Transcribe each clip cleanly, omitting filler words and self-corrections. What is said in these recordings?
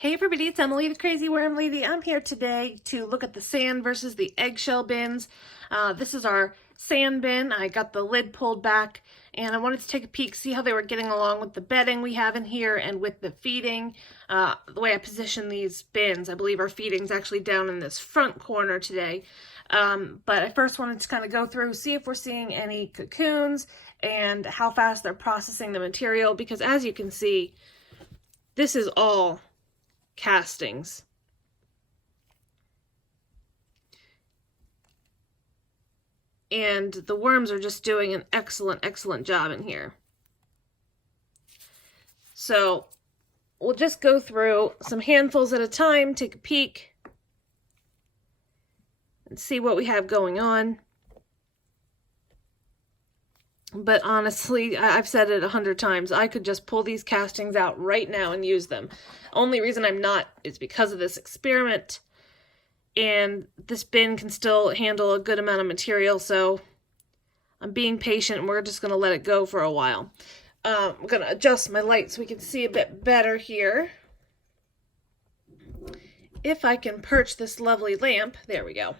Hey everybody, it's Emily, the Crazy Worm Lady. I'm here today to look at the sand versus the eggshell bins. This is our sand bin. I got the lid pulled back and I wanted to take a peek, see how they were getting along with the bedding we have in here and with the feeding. The way I position these bins, I believe our feeding's actually down in this front corner today. But I first wanted to kind of go through, see if we're seeing any cocoons and how fast they're processing the material, because as you can see, this is all castings. And the worms are just doing an excellent job in here. So we'll just go through some handfuls at a time, take a peek, and see what we have going on. But honestly, I've said it 100 times, I could just pull these castings out right now and use them. Only reason I'm not is because of this experiment. And this bin can still handle a good amount of material, so I'm being patient and we're just going to let it go for a while. I'm going to adjust my light so we can see a bit better here. If I can perch this lovely lamp, there we go.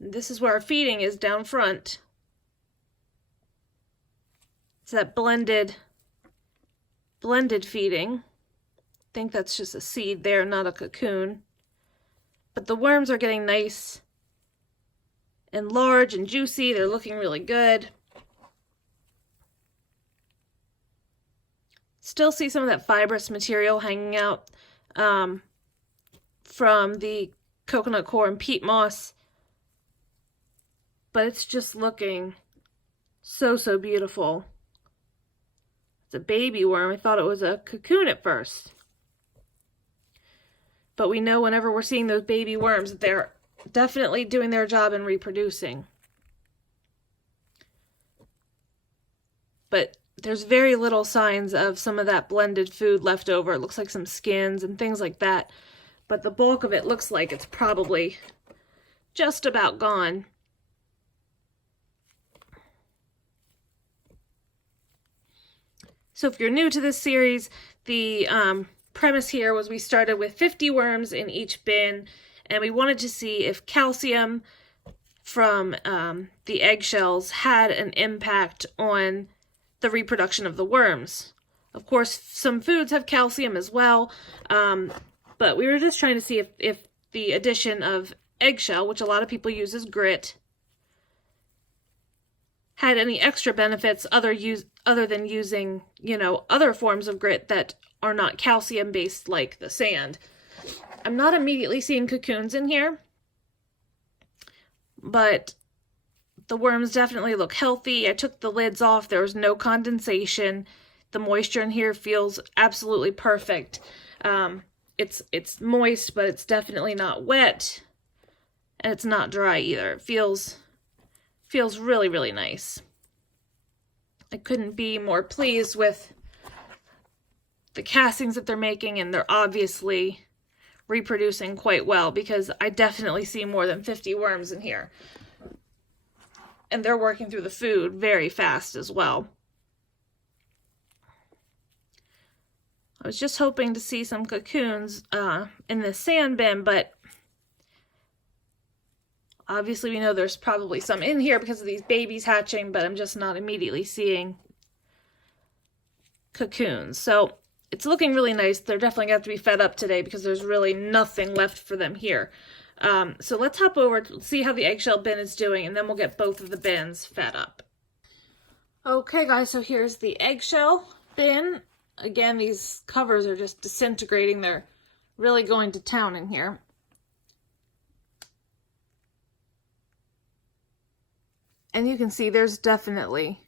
This is where our feeding is down front. It's that blended feeding. I think that's just a seed there, not a cocoon. But the worms are getting nice and large and juicy. They're looking really good. Still see some of that fibrous material hanging out from the coconut coir and peat moss. But it's just looking so beautiful. It's a baby worm. I thought it was a cocoon at first. But we know whenever we're seeing those baby worms that they're definitely doing their job and reproducing. But there's very little signs of some of that blended food left over. It looks like some skins and things like that. But the bulk of it looks like it's probably just about gone. So if you're new to this series, the premise here was we started with 50 worms in each bin, and we wanted to see if calcium from the eggshells had an impact on the reproduction of the worms. Of course, some foods have calcium as well, but we were just trying to see if the addition of eggshell, which a lot of people use as grit, had any extra benefits other than using, other forms of grit that are not calcium based like the sand. I'm not immediately seeing cocoons in here, but the worms definitely look healthy. I took the lids off. There was no condensation. The moisture in here feels absolutely perfect. It's moist, but it's definitely not wet, and it's not dry either. It feels really nice. I couldn't be more pleased with the castings that they're making, and they're obviously reproducing quite well, because I definitely see more than 50 worms in here. And they're working through the food very fast as well. I was just hoping to see some cocoons in the sand bin, but obviously we know there's probably some in here because of these babies hatching, but I'm just not immediately seeing cocoons. So it's looking really nice. They're definitely going to have to be fed up today because there's really nothing left for them here. So let's hop over to see how the eggshell bin is doing, and then we'll get both of the bins fed up. Okay guys, so here's the eggshell bin. Again, these covers are just disintegrating. They're really going to town in here. And you can see there's definitely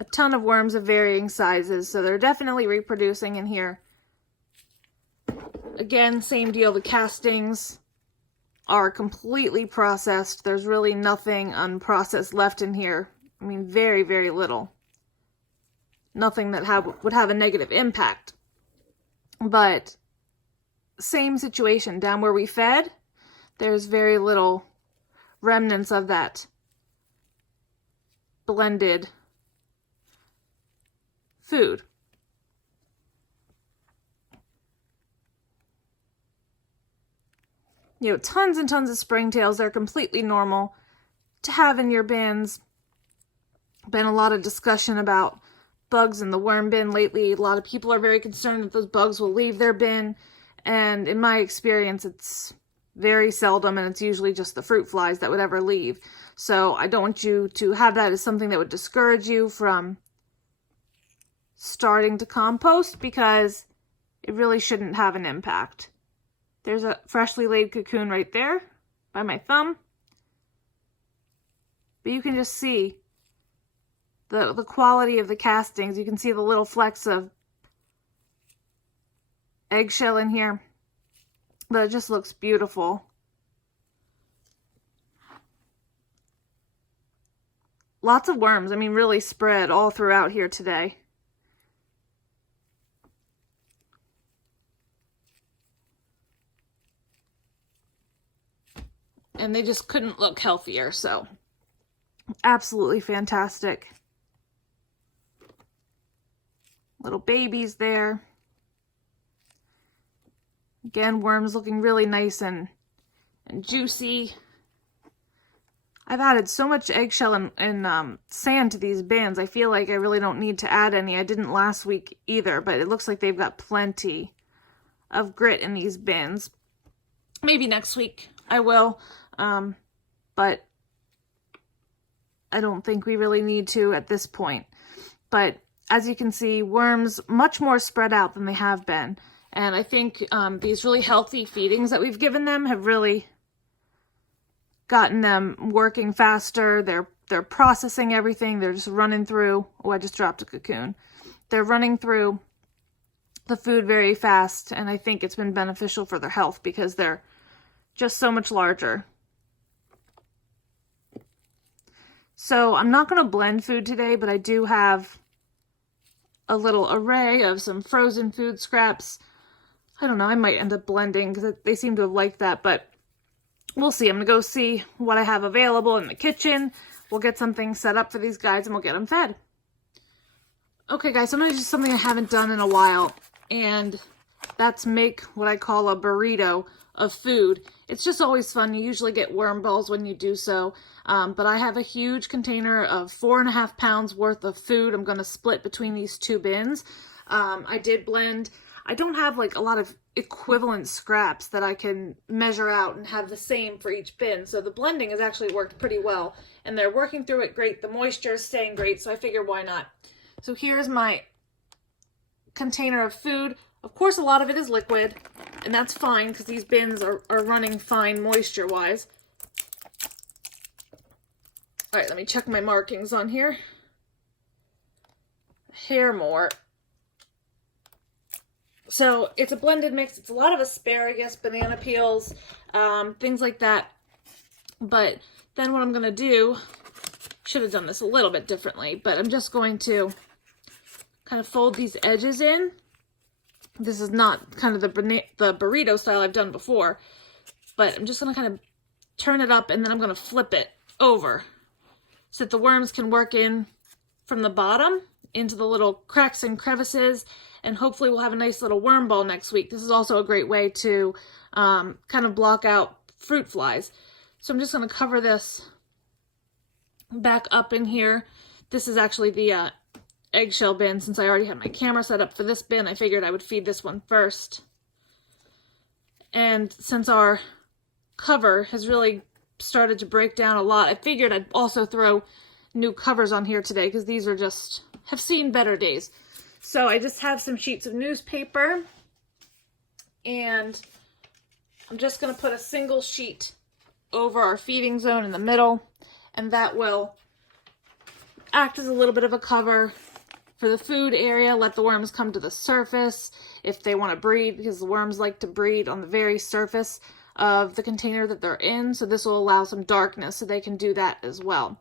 a ton of worms of varying sizes, so they're definitely reproducing in here. Again, same deal, the castings are completely processed. There's really nothing unprocessed left in here. I mean, very little. Nothing that would have a negative impact. But same situation, down where we fed, there's very little remnants of that blended food. you know, tons and tons of springtails. They're completely normal to have in your bins. Been a lot of discussion about bugs in the worm bin lately. A lot of people are very concerned that those bugs will leave their bin, and in my experience, it's very seldom, and it's usually just the fruit flies that would ever leave. So I don't want you to have that as something that would discourage you from starting to compost, because it really shouldn't have an impact. There's a freshly laid cocoon right there by my thumb. But you can just see the quality of the castings. You can see the little flecks of eggshell in here, but it just looks beautiful. Lots of worms, I mean, really spread all throughout here today. And they just couldn't look healthier, so absolutely fantastic. Little babies there. Again, worms looking really nice and juicy. I've added so much eggshell and sand to these bins. I feel like I really don't need to add any. I didn't last week either, but it looks like they've got plenty of grit in these bins. Maybe next week I will, but I don't think we really need to at this point. But as you can see, worms much more spread out than they have been. And I think these really healthy feedings that we've given them have really gotten them working faster. They're processing everything. They're just running through. Oh, I just dropped a cocoon. They're running through the food very fast, and I think it's been beneficial for their health because they're just so much larger. So I'm not going to blend food today, but I do have a little array of some frozen food scraps. I don't know, I might end up blending because they seem to have liked that, but we'll see. I'm going to go see what I have available in the kitchen. We'll get something set up for these guys and we'll get them fed. Okay guys, so I'm going to do something I haven't done in a while, and that's make what I call a burrito of food. It's just always fun. You usually get worm balls when you do so, but I have a huge container of 4.5 pounds worth of food I'm going to split between these two bins. I did blend. I don't have like a lot of equivalent scraps that I can measure out and have the same for each bin, so the blending has actually worked pretty well, and they're working through it great. The moisture is staying great, so I figured why not. So here's my container of food. Of course, a lot of it is liquid, and that's fine because these bins are running fine moisture-wise. All right, let me check my markings on here. A hair more. So it's a blended mix. It's a lot of asparagus, banana peels, things like that. But then what I'm going to do, should have done this a little bit differently, but I'm just going to kind of fold these edges in. This is not kind of the burrito style I've done before, but I'm just going to kind of turn it up, and then I'm going to flip it over so that the worms can work in from the bottom into the little cracks and crevices, and hopefully we'll have a nice little worm ball next week. This is also a great way to kind of block out fruit flies. So I'm just going to cover this back up in here. This is actually the eggshell bin. Since I already had my camera set up for this bin, I figured I would feed this one first. And since our cover has really started to break down a lot, I figured I'd also throw new covers on here today because these are just, have seen better days. So I just have some sheets of newspaper, and I'm just going to put a single sheet over our feeding zone in the middle, and that will act as a little bit of a cover for the food area. Let the worms come to the surface if they want to breed, because the worms like to breed on the very surface of the container that they're in. So this will allow some darkness so they can do that as well.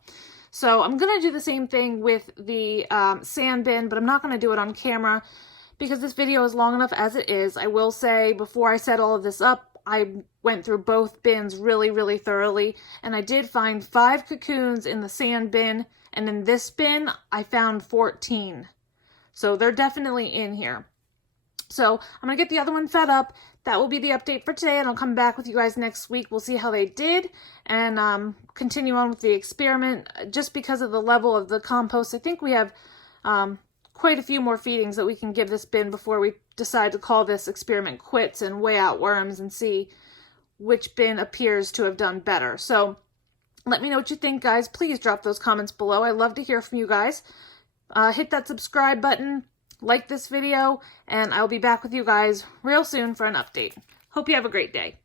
So I'm going to do the same thing with the sand bin, but I'm not going to do it on camera because this video is long enough as it is. I will say, before I set all of this up, I went through both bins really, really thoroughly, and I did find 5 cocoons in the sand bin, and in this bin, I found 14. So they're definitely in here. So I'm going to get the other one fed up. That will be the update for today, and I'll come back with you guys next week. We'll see how they did and continue on with the experiment. Just because of the level of the compost, I think we have quite a few more feedings that we can give this bin before we decide to call this experiment quits and weigh out worms and see which bin appears to have done better. So let me know what you think, guys. Please drop those comments below. I love to hear from you guys. Hit that subscribe button, like this video, and I'll be back with you guys real soon for an update. Hope you have a great day.